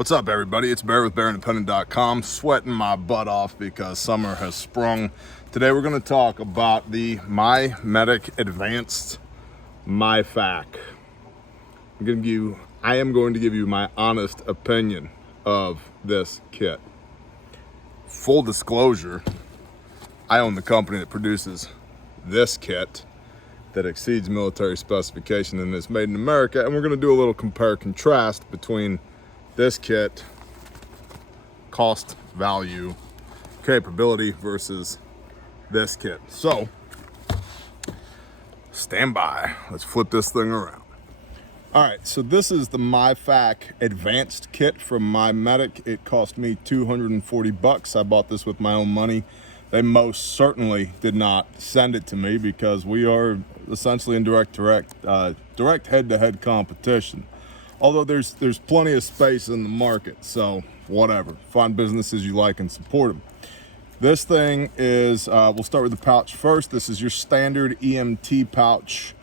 What's up, everybody? It's Bear with BearIndependent.com, sweating my butt off because summer has sprung. Today we're going to talk about the MyMedic Advanced MyFAK. I am going to give you my honest opinion of this kit. Full disclosure, I own the company that produces this kit that exceeds military specification and is made in America, and we're going to do a little compare-contrast between this kit, cost, value, capability versus this kit. So, stand by. Let's flip this thing around. All right, so this is the MyFAK Advanced Kit from MyMedic. It cost me $240. I bought this with my own money. They most certainly did not send it to me because we are essentially in direct head-to-head competition. Although there's plenty of space in the market, so whatever. Find businesses you like and support them. This thing is, we'll start with the pouch first. This is your standard EMT pouch,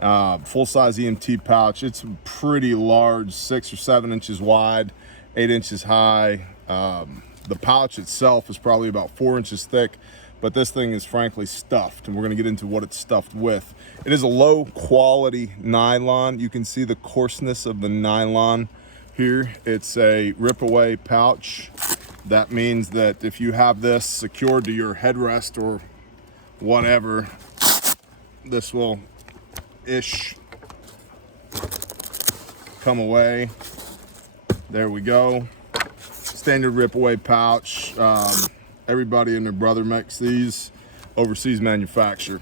full-size EMT pouch. It's pretty large, 6 or 7 inches wide, 8 inches high. The pouch itself is probably about 4 inches thick, but this thing is frankly stuffed, and we're gonna get into what it's stuffed with. It is a low quality nylon. You can see the coarseness of the nylon here. It's a rip away pouch. That means that if you have this secured to your headrest or whatever, this will come away. There we go. Standard rip away pouch. Everybody and their brother makes these, overseas manufacturer.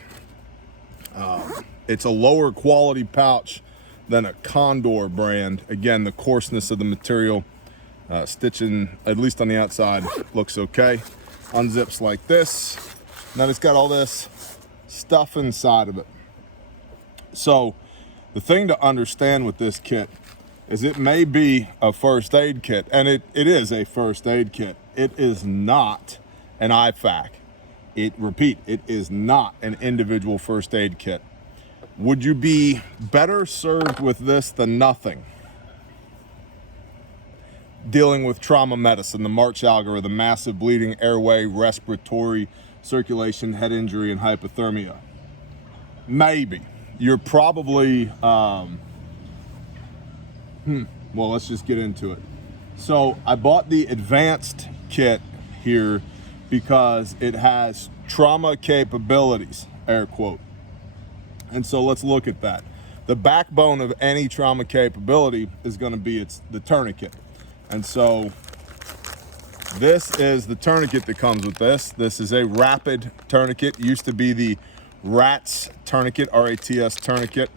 It's a lower quality pouch than a Condor brand. Again, the coarseness of the material, stitching, at least on the outside, looks okay. Unzips like this. Now it's got all this stuff inside of it. So the thing to understand with this kit is it may be a first aid kit, and it is a first aid kit. It is not an IFAK. Repeat, it is not an individual first aid kit. Would you be better served with this than nothing? Dealing with trauma medicine, the March algorithm, massive bleeding, airway, respiratory, circulation, head injury, and hypothermia. Maybe. You're probably, well, let's just get into it. So I bought the advanced kit here because it has trauma capabilities, air quote. And so let's look at that. The backbone of any trauma capability is going to be the tourniquet. And so this is the tourniquet that comes with this. This is a rapid tourniquet. It used to be the RATS tourniquet, R-A-T-S tourniquet.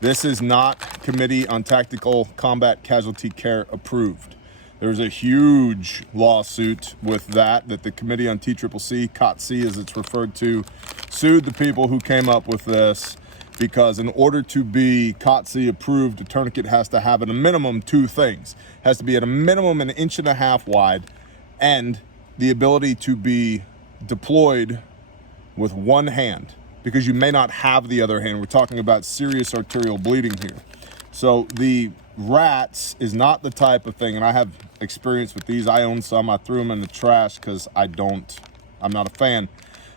This is not Committee on Tactical Combat Casualty Care approved. There's a huge lawsuit with that the Committee on TCCC, COTC as it's referred to, sued the people who came up with this because in order to be COTC approved, a tourniquet has to have at a minimum 2 things. It has to be at a minimum 1.5 inches wide and the ability to be deployed with one hand because you may not have the other hand. We're talking about serious arterial bleeding here. So the RATS is not the type of thing, and I have experience with these. I own some. I threw them in the trash because I'm not a fan.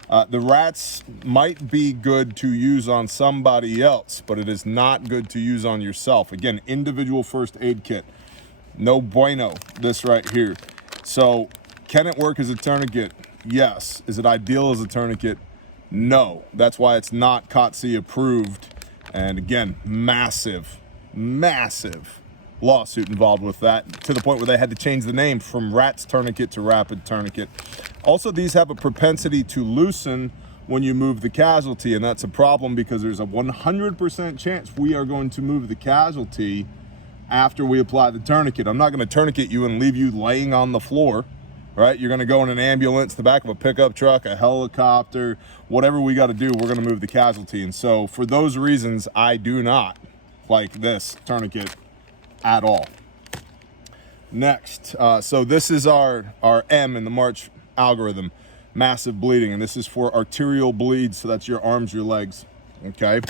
The RATS might be good to use on somebody else, but it is not good to use on yourself. Again, individual first aid kit. No bueno, this right here. So can it work as a tourniquet? Yes. Is it ideal as a tourniquet? No. That's why it's not COTC approved. And again, massive lawsuit involved with that, to the point where they had to change the name from RATS tourniquet to rapid tourniquet. Also, these have a propensity to loosen when you move the casualty, and that's a problem because there's a 100% chance we are going to move the casualty after we apply the tourniquet. I'm not going to tourniquet you and leave you laying on the floor, right? You're going to go in an ambulance, the back of a pickup truck, a helicopter, whatever we got to do, we're going to move the casualty. And so for those reasons, I do not like this tourniquet at all. Next, so this is our M in the March algorithm, massive bleeding, and this is for arterial bleeds, so that's your arms, your legs, okay?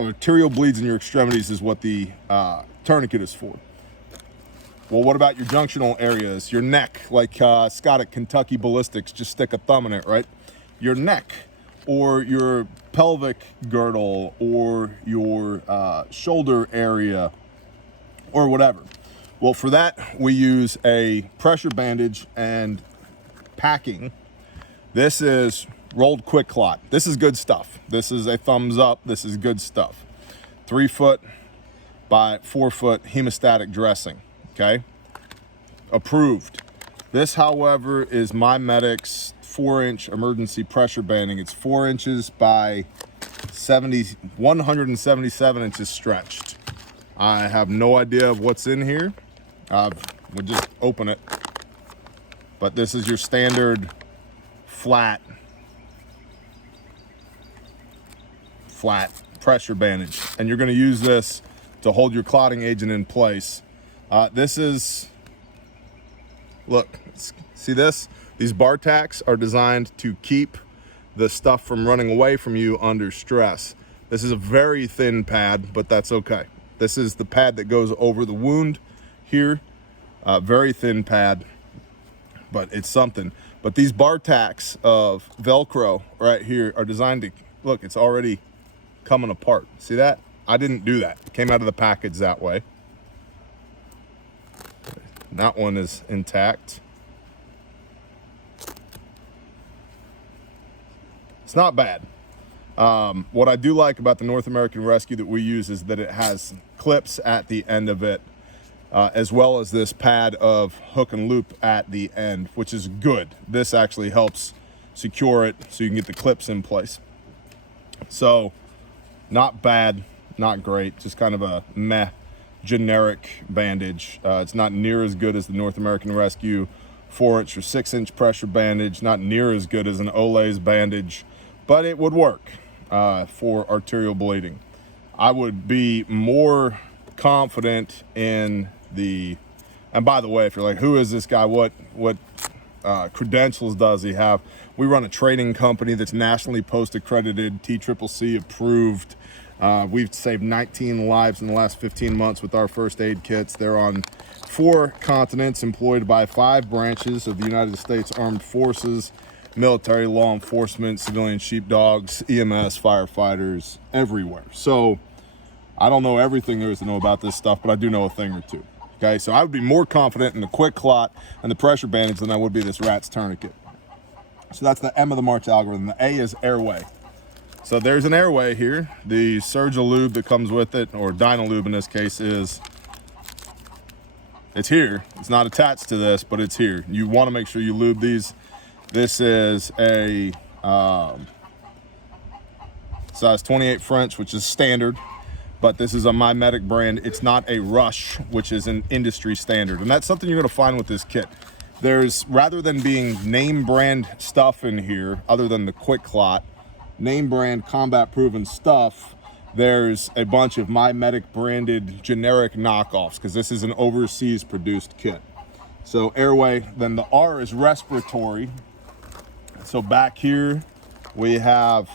Arterial bleeds in your extremities is what the tourniquet is for. Well, what about your junctional areas? Your neck, like Scott at Kentucky Ballistics, just stick a thumb in it, right? Your neck, or your pelvic girdle, or your shoulder area, or whatever. Well, for that, we use a pressure bandage and packing. This is rolled quick clot. This is good stuff. This is a thumbs up. This is good stuff. 3 foot by 4 foot hemostatic dressing, okay? Approved. This, however, is MyMedic's 4-inch emergency pressure banding. It's 4 inches by 177 inches stretched. I have no idea of what's in here. We'll just open it. But this is your standard flat pressure bandage, and you're going to use this to hold your clotting agent in place. This is, look, see this? These bar tacks are designed to keep the stuff from running away from you under stress. This is a very thin pad, but that's okay. This is the pad that goes over the wound here. Very thin pad, but it's something. But these bar tacks of Velcro right here are designed to, look, it's already coming apart. See that? I didn't do that. It came out of the package that way. That one is intact. It's not bad. What I do like about the North American Rescue that we use is that it has clips at the end of it, as well as this pad of hook and loop at the end, which is good. This actually helps secure it so you can get the clips in place. So not bad, not great, just kind of a meh generic bandage. It's not near as good as the North American Rescue 4-inch or 6-inch pressure bandage, not near as good as an Olay's bandage, but it would work for arterial bleeding. I would be more confident in the, and by the way, if you're like, who is this guy? What credentials does he have? We run a training company that's nationally post accredited, TCCC approved. We've saved 19 lives in the last 15 months with our first aid kits. They're on 4 continents, employed by 5 branches of the United States Armed Forces, military, law enforcement, civilian sheepdogs, EMS, firefighters, everywhere. So I don't know everything there is to know about this stuff, but I do know a thing or two. Okay, so I would be more confident in the quick clot and the pressure bandage than I would be this rat's tourniquet. So that's the M of the March algorithm. The A is airway. So there's an airway here. The Surgilube that comes with it, or Dynalube in this case, it's here. It's not attached to this, but it's here. You want to make sure you lube these. This is a size 28 French, which is standard, but this is a MyMedic brand. It's not a Rush, which is an industry standard. And that's something you're going to find with this kit. There's, rather than being name brand stuff in here, other than the quick clot, name brand combat proven stuff, there's a bunch of MyMedic branded generic knockoffs, because this is an overseas produced kit. So airway, then the R is respiratory. So back here we have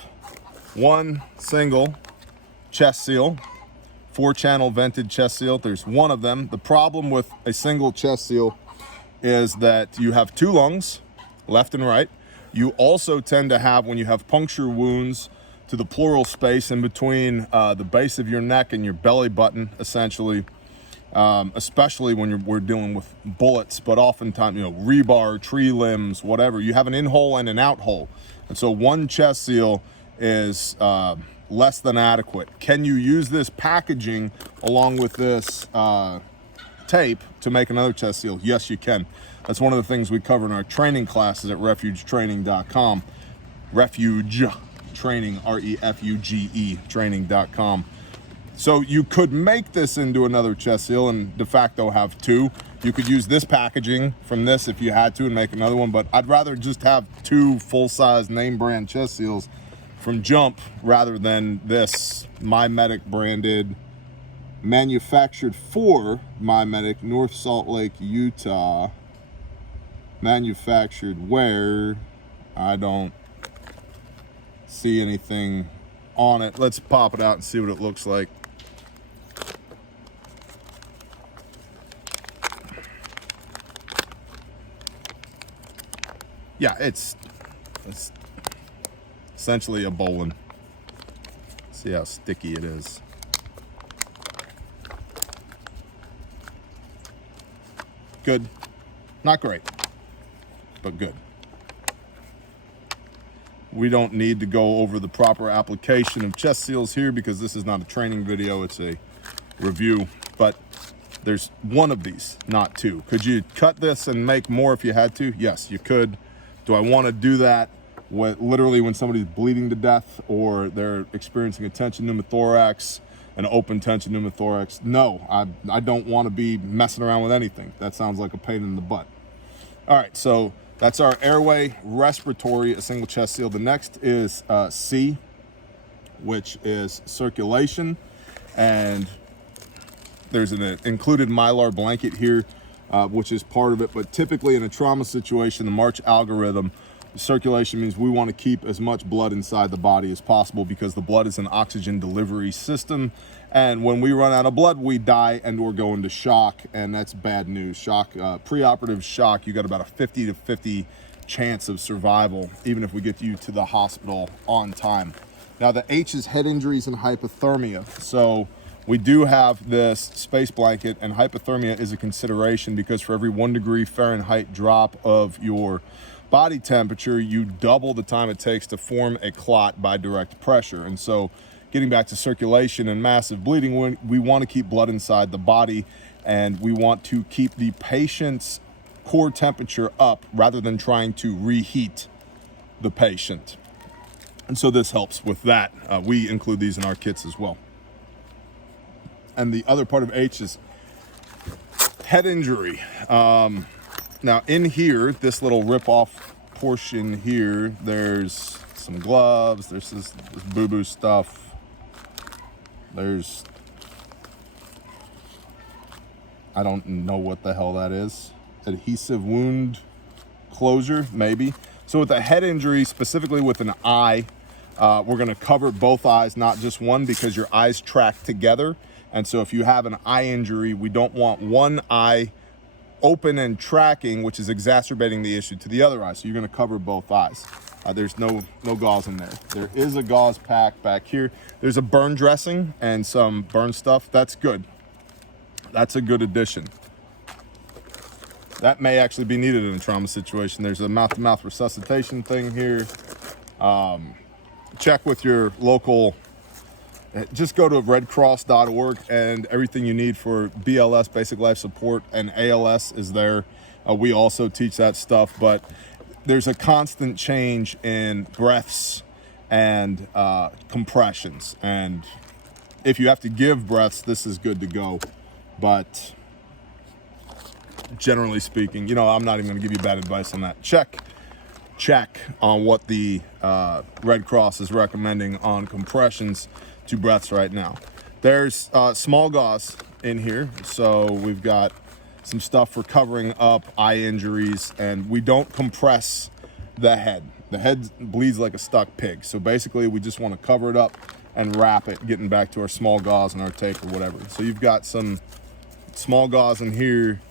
one single chest seal, 4-channel vented chest seal. There's one of them. The problem with a single chest seal is that you have 2 lungs, left and right. You also tend to have, when you have puncture wounds to the pleural space in between the base of your neck and your belly button, essentially, especially when we're dealing with bullets, but oftentimes, rebar, tree limbs, whatever, you have an in-hole and an out-hole. And so one chest seal is less than adequate. Can you use this packaging along with this tape to make another chest seal? Yes, you can. That's one of the things we cover in our training classes at refugetraining.com. Refuge Training, R-E-F-U-G-E, training.com. So you could make this into another chest seal and de facto have 2. You could use this packaging from this if you had to and make another one, but I'd rather just have 2 full-size name brand chest seals from Jump rather than this MyMedic branded, manufactured for MyMedic, North Salt Lake, Utah. Manufactured where? I don't see anything on it. Let's pop it out and see what it looks like. yeah, it's essentially a bowline. See how sticky it is. Good. Not great, but good. We don't need to go over the proper application of chest seals here because this is not a training video, it's a review. But there's one of these, not two. Could you cut this and make more if you had to? Yes, you could. Do I want to do that literally when somebody's bleeding to death or they're experiencing a tension pneumothorax, an open tension pneumothorax? No, I don't want to be messing around with anything. That sounds like a pain in the butt. All right, so that's our airway, respiratory, a single chest seal. The next is C, which is circulation. And there's an included Mylar blanket here, which is part of it. But typically in a trauma situation, the March algorithm, circulation means we want to keep as much blood inside the body as possible because the blood is an oxygen delivery system. And when we run out of blood, we die and or go into shock, and that's bad news. Shock, preoperative shock, you got about a 50-50 chance of survival, even if we get you to the hospital on time. Now the H is head injuries and hypothermia. So we do have this space blanket, and hypothermia is a consideration because for every 1 degree Fahrenheit drop of your body temperature, you double the time it takes to form a clot by direct pressure. And so getting back to circulation and massive bleeding, we want to keep blood inside the body, and we want to keep the patient's core temperature up rather than trying to reheat the patient. And so this helps with that. We include these in our kits as well. And the other part of H is head injury. Now in here, this little rip-off portion here, there's some gloves, there's this boo-boo stuff. There's, I don't know what the hell that is. Adhesive wound closure, maybe. So with a head injury, specifically with an eye, we're gonna cover both eyes, not just one, because your eyes track together. And so if you have an eye injury, we don't want one eye open and tracking, which is exacerbating the issue to the other eye. So you're gonna cover both eyes. There's no gauze in there. There is a gauze pack back here. There's a burn dressing and some burn stuff. That's good. That's a good addition. That may actually be needed in a trauma situation. There's a mouth-to-mouth resuscitation thing here. Check with your local, just go to redcross.org, and everything you need for BLS, basic life support, and ALS is there. We also teach that stuff, but there's a constant change in breaths and compressions. And if you have to give breaths, this is good to go. But generally speaking, you know, I'm not even gonna give you bad advice on that. Check on what the Red Cross is recommending on compressions to breaths right now. There's small gauze in here. So we've got some stuff for covering up eye injuries, and we don't compress the head. The head bleeds like a stuck pig. So basically we just want to cover it up and wrap it, getting back to our small gauze and our tape or whatever. So you've got some small gauze in here,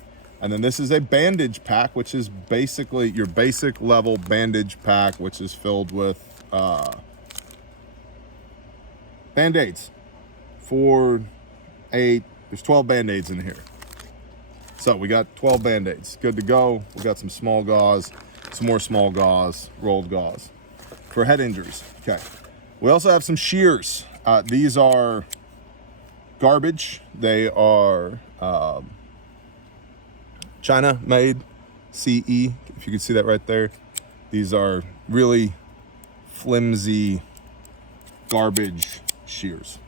and then this is a bandage pack, which is basically your basic level bandage pack, which is filled with Band-Aids. 4, 8, there's 12 Band-Aids in here. So we got 12 Band-Aids, good to go. We got some small gauze, some more small gauze, rolled gauze for head injuries. Okay. We also have some shears. These are garbage. They are China made, CE, if you can see that right there. These are really flimsy garbage shears.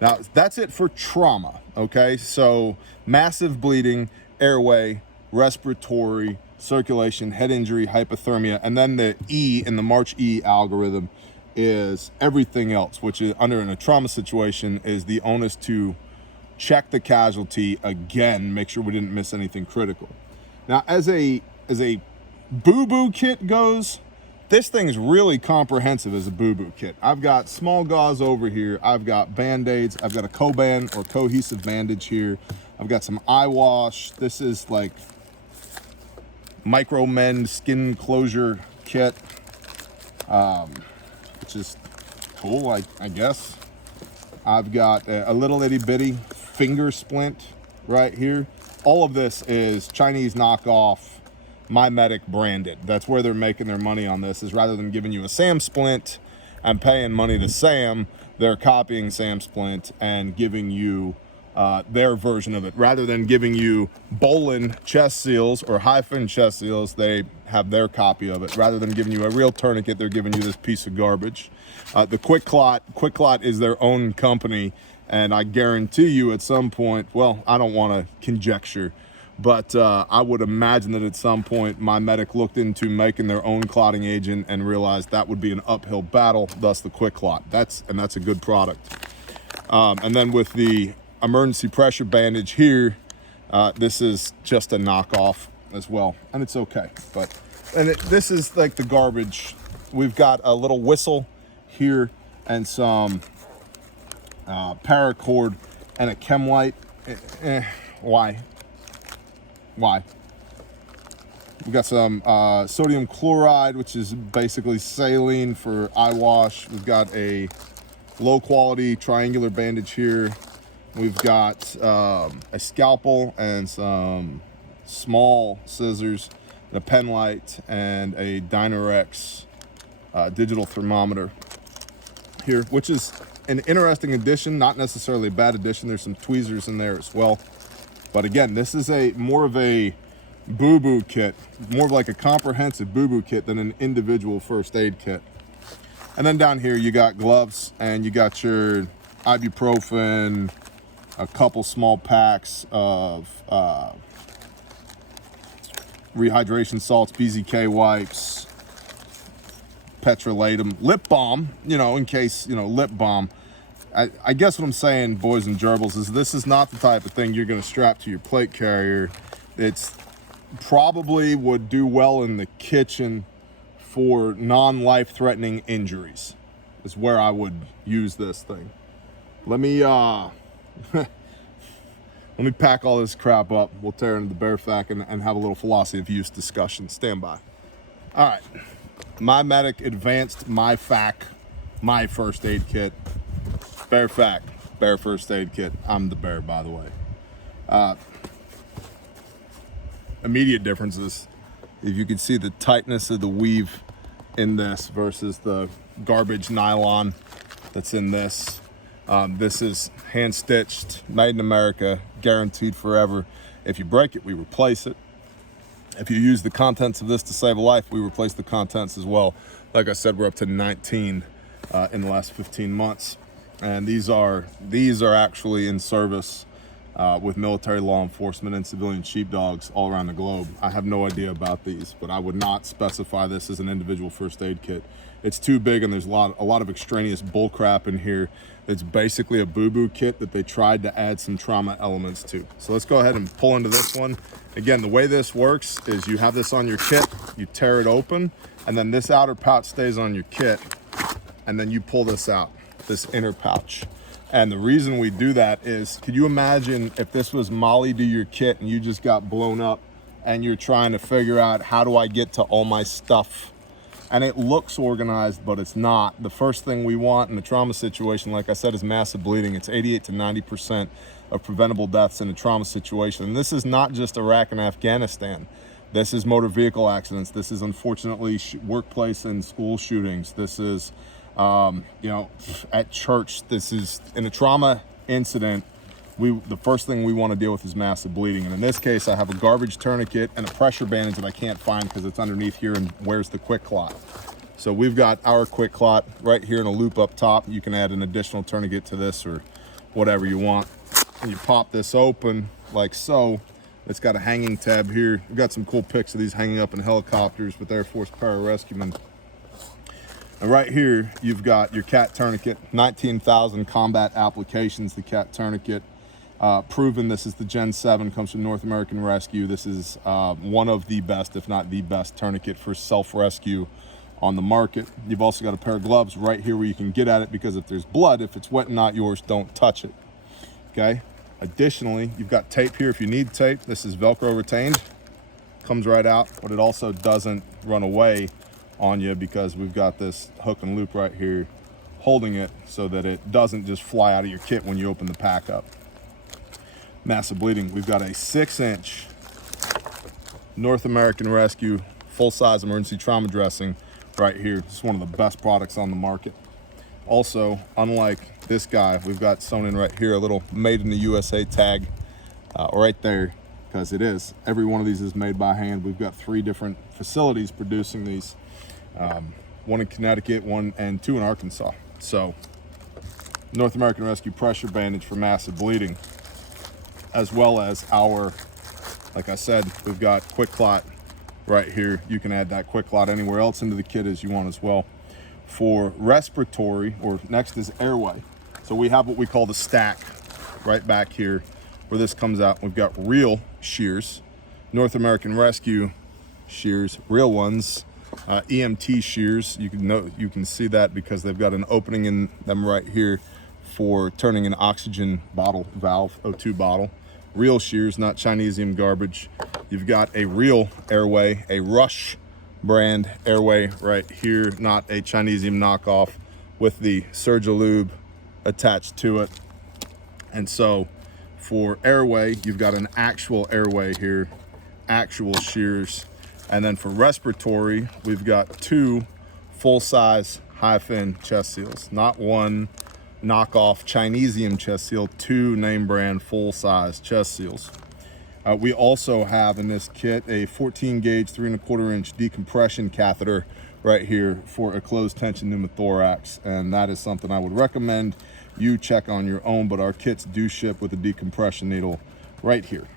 Now that's it for trauma, okay? So massive bleeding, airway, respiratory, circulation, head injury, hypothermia, and then the E in the March E algorithm is everything else, which is under in a trauma situation is the onus to check the casualty again, make sure we didn't miss anything critical. Now as a boo-boo kit goes, this thing's really comprehensive as a boo-boo kit. I've got small gauze over here. I've got Band-Aids. I've got a co-band or cohesive bandage here. I've got some eye wash. This is like micro mend skin closure kit, which is cool, I guess. I've got a little itty bitty finger splint right here. All of this is Chinese knockoff MyMedic branded. That's where they're making their money on this, is rather than giving you a Sam splint and paying money to Sam, they're copying Sam splint and giving you their version of it. Rather than giving you Bolin chest seals or hyphen chest seals, they have their copy of it. Rather than giving you a real tourniquet, they're giving you this piece of garbage. The Quick Clot is their own company, and I guarantee you at some point, well, I don't want to conjecture, but I would imagine that at some point MyMedic looked into making their own clotting agent and realized that would be an uphill battle, thus the Quick Clot. That's a good product. And then with the emergency pressure bandage here, this is just a knockoff as well, and it's okay. This is like the garbage. We've got a little whistle here and some paracord and a chem light. Why? We've got some sodium chloride, which is basically saline for eye wash. We've got a low quality triangular bandage here. We've got a scalpel and some small scissors, and a pen light, and a Dynarex digital thermometer here, which is an interesting addition, not necessarily a bad addition. There's some tweezers in there as well. But again, this is more of a boo-boo kit, more of like a comprehensive boo-boo kit than an individual first aid kit. And then down here, you got gloves, and you got your ibuprofen, a couple small packs of rehydration salts, BZK wipes, petrolatum, lip balm, in case, lip balm. I guess what I'm saying, boys and gerbils, is this is not the type of thing you're going to strap to your plate carrier. It's probably would do well in the kitchen for non-life-threatening injuries, is where I would use this thing. Let me let me pack all this crap up. We'll tear into the BearFAK and have a little philosophy of use discussion. Stand by. All right. MyMedic Advanced MyFAK, my first aid kit. BearFAK, Bear first aid kit. I'm the bear, by the way. Immediate differences. If you can see the tightness of the weave in this versus the garbage nylon that's in this. This is hand stitched, made in America, guaranteed forever. If you break it, we replace it. If you use the contents of this to save a life, we replace the contents as well. Like I said, we're up to 19 in the last 15 months. And these are actually in service with military law enforcement and civilian sheepdogs all around the globe. I have no idea about these, but I would not specify this as an individual first aid kit. It's too big, and there's a lot of extraneous bullcrap in here. It's basically a boo-boo kit that they tried to add some trauma elements to. So let's go ahead and pull into this one. Again, the way this works is you have this on your kit, you tear it open, and then this outer pouch stays on your kit, and then you pull this out, this inner pouch. And the reason we do that is, could you imagine if this was molly to your kit and you just got blown up and you're trying to figure out, how do I get to all my stuff? And it looks organized, but it's not. The first thing we want in a trauma situation, like I said, is massive bleeding. It's 88 to 90% of preventable deaths in a trauma situation. And this is not just Iraq and Afghanistan. This is motor vehicle accidents. This is, unfortunately, workplace and school shootings. This is, at church. This is, in a trauma incident, the first thing we want to deal with is massive bleeding. And in this case, I have a garbage tourniquet and a pressure bandage that I can't find because it's underneath here, and where's the Quick Clot? So we've got our Quick Clot right here in a loop up top. You can add an additional tourniquet to this or whatever you want. And you pop this open like so. It's got a hanging tab here. We've got some cool pics of these hanging up in helicopters with Air Force pararescuemen. And right here, you've got your cat tourniquet, 19,000 combat applications, the cat tourniquet. Proven, this is the Gen 7, comes from North American Rescue. This is one of the best, if not the best, tourniquet for self-rescue on the market. You've also got a pair of gloves right here where you can get at it, because if there's blood, if it's wet and not yours, don't touch it, okay? Additionally, you've got tape here if you need tape. This is Velcro retained, comes right out, but it also doesn't run away on you, because we've got this hook and loop right here holding it so that it doesn't just fly out of your kit when you open the pack up. Massive bleeding. We've got a 6-inch North American Rescue full-size emergency trauma dressing right here. It's one of the best products on the market. Also, unlike this guy, we've got sewn in right here a little made in the USA tag right there, because it is. Every one of these is made by hand. We've got 3 different facilities producing these. One in Connecticut, 1 and 2 in Arkansas. So, North American Rescue pressure bandage for massive bleeding, as well as our, like I said, we've got quick clot right here. You can add that quick clot anywhere else into the kit as you want as well. For respiratory, or next is airway. So we have what we call the stack right back here where this comes out. We've got real shears, North American Rescue shears, real ones, EMT shears. You can see that because they've got an opening in them right here for turning an oxygen bottle valve, O2 bottle. Real shears, not Chinesium garbage. You've got a real airway, a Rush brand airway right here, not a Chinesium knockoff with the Surgilube attached to it. And so for airway, you've got an actual airway here, actual shears. And then for respiratory, we've got 2 full-size high-fin chest seals, not one knockoff Chinesium chest seal, 2 name brand full-size chest seals. We also have in this kit a 14 gauge 3¼ inch decompression catheter right here for a closed tension pneumothorax, and that is something I would recommend you check on your own, but our kits do ship with a decompression needle right here.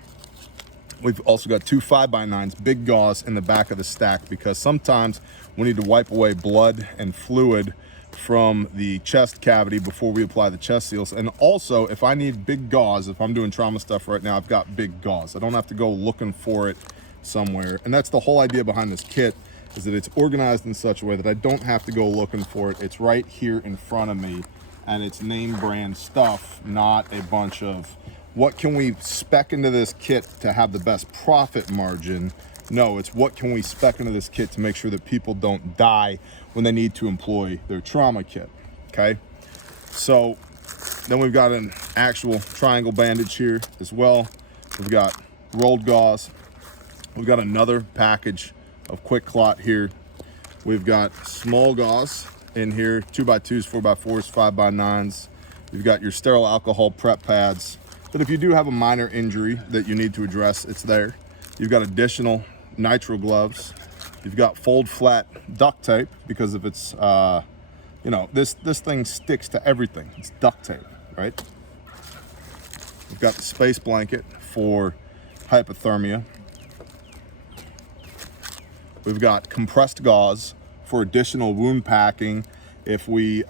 We've also got 2 5x9s, big gauze in the back of the stack, because sometimes we need to wipe away blood and fluid from the chest cavity before we apply the chest seals. And also, if I need big gauze, if I'm doing trauma stuff right now, I've got big gauze. I don't have to go looking for it somewhere. And that's the whole idea behind this kit, is that it's organized in such a way that I don't have to go looking for it. It's right here in front of me, and it's name brand stuff, not a bunch of what can we spec into this kit to have the best profit margin. No, it's what can we spec into this kit to make sure that people don't die when they need to employ their trauma kit, okay? So then we've got an actual triangle bandage here as well. We've got rolled gauze. We've got another package of quick clot here. We've got small gauze in here, 2x2s, 4x4s, 5x9s. You've got your sterile alcohol prep pads, that if you do have a minor injury that you need to address, it's there. You've got additional nitrile gloves. You've got fold flat duct tape, because if it's, you know, this thing sticks to everything. It's duct tape, right? We've got the space blanket for hypothermia. We've got compressed gauze for additional wound packing if we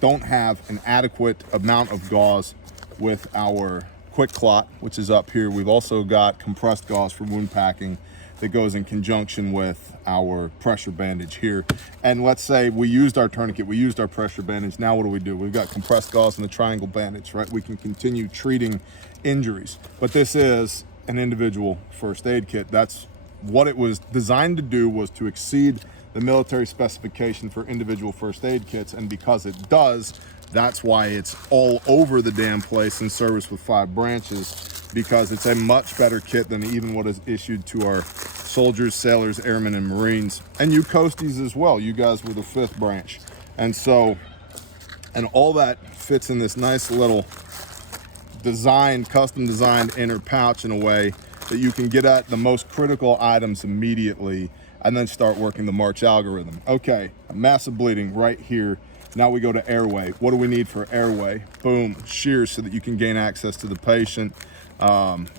don't have an adequate amount of gauze with our quick clot, which is up here. We've also got compressed gauze for wound packing that goes in conjunction with our pressure bandage here. And let's say we used our tourniquet, we used our pressure bandage. Now what do? We've got compressed gauze and the triangle bandage, right? We can continue treating injuries, but this is an individual first aid kit. That's what it was designed to do, was to exceed the military specification for individual first aid kits. And because it does, that's why it's all over the damn place in service with 5 branches, because it's a much better kit than even what is issued to our soldiers, sailors, airmen, and Marines. And you coasties as well. You guys were the 5th branch. And so, and all that fits in this nice little designed, custom designed inner pouch in a way that you can get at the most critical items immediately and then start working the March algorithm. Okay, massive bleeding right here. Now we go to airway. What do we need for airway? Boom, shears so that you can gain access to the patient.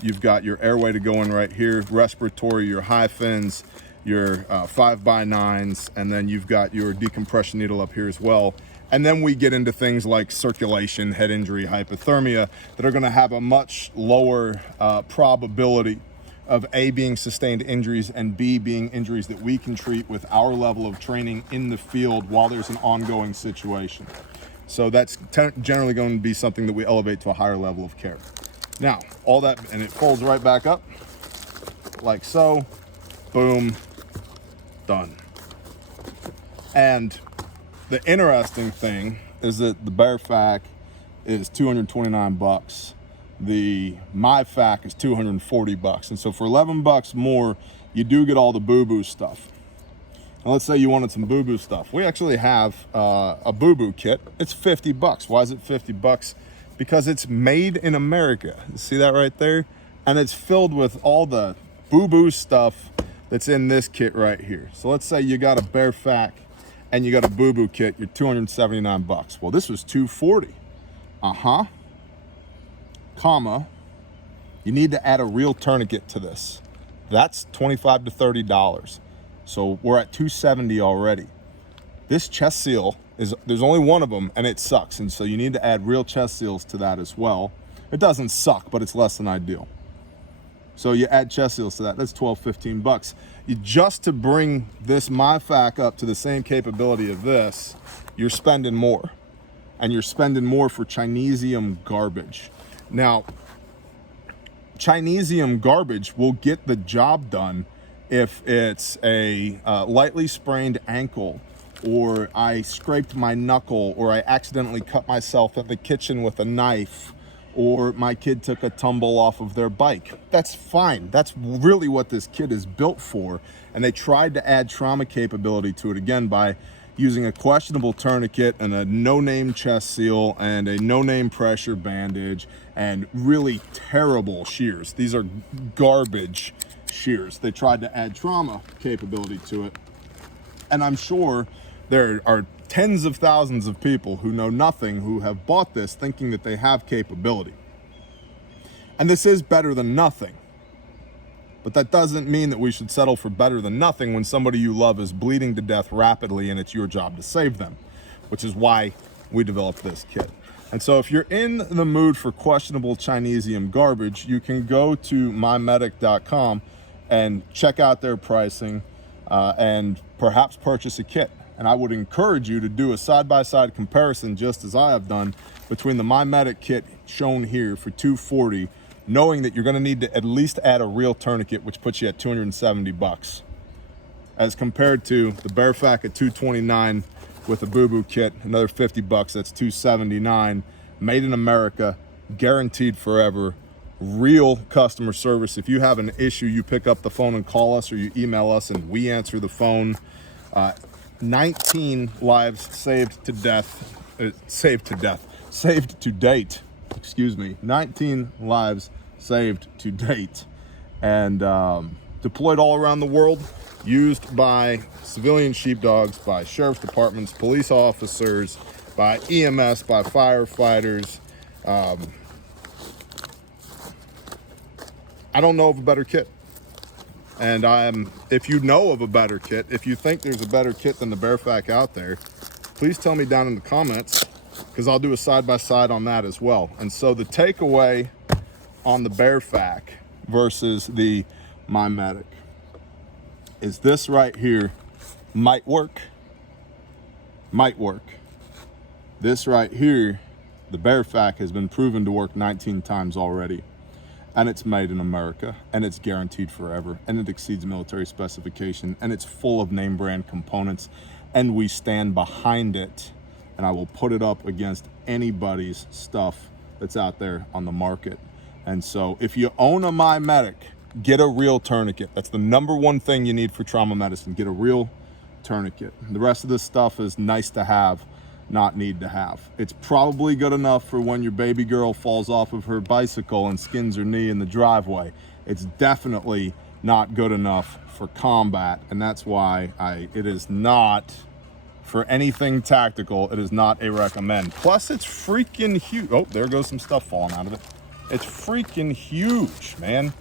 You've got your airway to go in right here, respiratory, your high fins, your 5x9s, and then you've got your decompression needle up here as well. And then we get into things like circulation, head injury, hypothermia, that are gonna have a much lower probability of A, being sustained injuries, and B, being injuries that we can treat with our level of training in the field while there's an ongoing situation. So that's generally going to be something that we elevate to a higher level of care. Now, all that, and it folds right back up, like so, boom, done. And the interesting thing is that the BearFAK is 229 bucks. The MyFAK is 240 bucks. And so for 11 bucks more, you do get all the boo-boo stuff. Now let's say you wanted some boo-boo stuff. We actually have a boo-boo kit. It's 50 bucks. Why is it 50 bucks? Because it's made in America. You see that right there? And it's filled with all the boo-boo stuff that's in this kit right here. So let's say you got a BearFAK and you got a boo-boo kit, you're 279 bucks. Well, this was 240. Comma, you need to add a real tourniquet to this. That's $25 to $30. So we're at 270 already. This chest seal there's only one of them and it sucks. And so you need to add real chest seals to that as well. It doesn't suck, but it's less than ideal. So you add chest seals to that, that's 12, 15 bucks. Just to bring this MyFAK up to the same capability of this, you're spending more. And you're spending more for Chinesium garbage. Now, Chinesium garbage will get the job done if it's a lightly sprained ankle, or I scraped my knuckle, or I accidentally cut myself in the kitchen with a knife, or my kid took a tumble off of their bike. That's fine. That's really what this kit is built for. And they tried to add trauma capability to it again by using a questionable tourniquet and a no-name chest seal and a no-name pressure bandage and really terrible shears. These are garbage shears. They tried to add trauma capability to it. And I'm sure there are tens of thousands of people who know nothing who have bought this thinking that they have capability. And this is better than nothing. But that doesn't mean that we should settle for better than nothing when somebody you love is bleeding to death rapidly and it's your job to save them, which is why we developed this kit. And so if you're in the mood for questionable Chinesium garbage, you can go to MyMedic.com and check out their pricing and perhaps purchase a kit. And I would encourage you to do a side-by-side comparison, just as I have done, between the MyMedic kit shown here for $240, knowing that you're going to need to at least add a real tourniquet, which puts you at 270 bucks, as compared to the BearFAK at $229 with a boo-boo kit, another 50 bucks, that's $279, made in America, guaranteed forever, real customer service. If you have an issue, you pick up the phone and call us, or you email us and we answer the phone. 19 lives saved to date, excuse me, 19 lives saved to date, and deployed all around the world, used by civilian sheepdogs, by sheriff's departments, police officers, by EMS, by firefighters. I don't know of a better kit. And if you know of a better kit, if you think there's a better kit than the BearFAK out there, please tell me down in the comments, because I'll do a side-by-side on that as well. And so the takeaway on the BearFAK versus the MyMedic is this right here might work. This right here, the BearFAK, has been proven to work 19 times already. And it's made in America, and it's guaranteed forever, and it exceeds military specification, and it's full of name brand components, and we stand behind it. And I will put it up against anybody's stuff that's out there on the market. And so if you own a MyMedic, get a real tourniquet. That's the #1 thing you need for trauma medicine. Get a real tourniquet. The rest of this stuff is nice to have, not need to have. It's probably good enough for when your baby girl falls off of her bicycle and skins her knee in the driveway. It's definitely not good enough for combat, and that's why it is not, for anything tactical, it is not a recommend. Plus, it's freaking huge. Oh, there goes some stuff falling out of it. It's freaking huge, man.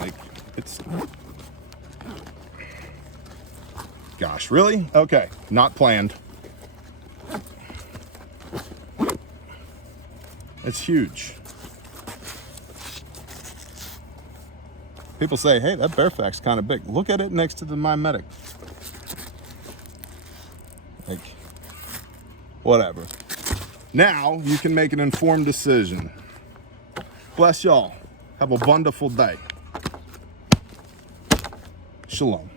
Like, it's... Gosh, really? Okay, not planned. It's huge. People say, hey, that BearFAK's kind of big. Look at it next to the MyMedic. Like, whatever. Now you can make an informed decision. Bless y'all. Have a wonderful day. Shalom.